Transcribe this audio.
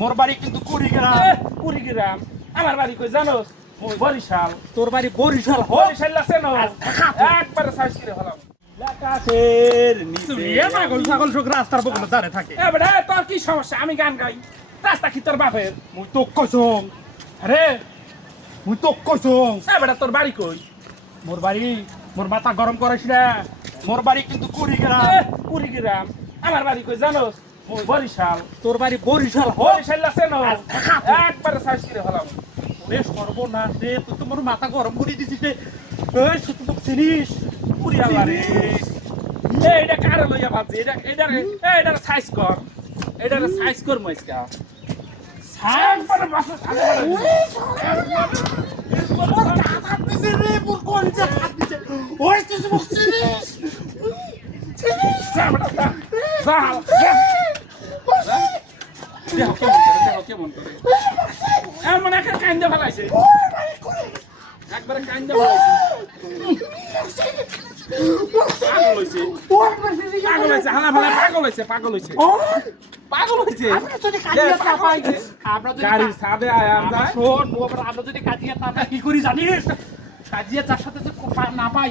মোর বাড়ি কিন্তু কুড়িগ্রাম। আমার বাড়ি কই জানোস? বরিশাল। তোর বাড়ি বরিশাল বরিশাল আছে না? একবারে সাইজ করে হলাম। আকাশের নিচে পাগল ছাগল সব রাস্তার বগলে দাঁড়ে থাকে। এবারে তোর কি সমস্যা? আমি গান গাই, রাস্তা কি তোর বাপের? মুই তো কইছং আরে মুই তো কইছং এবারে তোর বাড়ি কই? মোর বাড়ি মোর মাথা গরম করিস না। মোর বাড়ি কিন্তু কুড়িগ্রাম। আমার বাড়ি কই জানোস? বরিশাল। তোর বাড়ি বরিশাল বরিশাল আছে না? একবারে সাইজ করে হলাম। ওরে সর্বনাশ রে, তুই তো মোর মাথা গরম করে দিছিস রে। এই শুধু তো চিনিস পুরি আলারে এইটা কারে লইয়া বাজে? এটা সাইজ কর, এটা সাইজ কর মইসকা সাইজ করে বাসা হাত দিছে রে, মোর কলজা হাত দিছে। ওই তুই তো চিনিস কেমন করে এমন একটা কান্দে ফেলাইছে, একবারে কান্দে ফেলাইছে। পাগল হয়েছে, হালা ফালা পাগল হয়েছে। গাড়ির ছাদে আয়া যায়। শোন, আমরা যদি কাজিয়া তা কি করি জানিস? কাজিয়া তার সাথে যে না পাই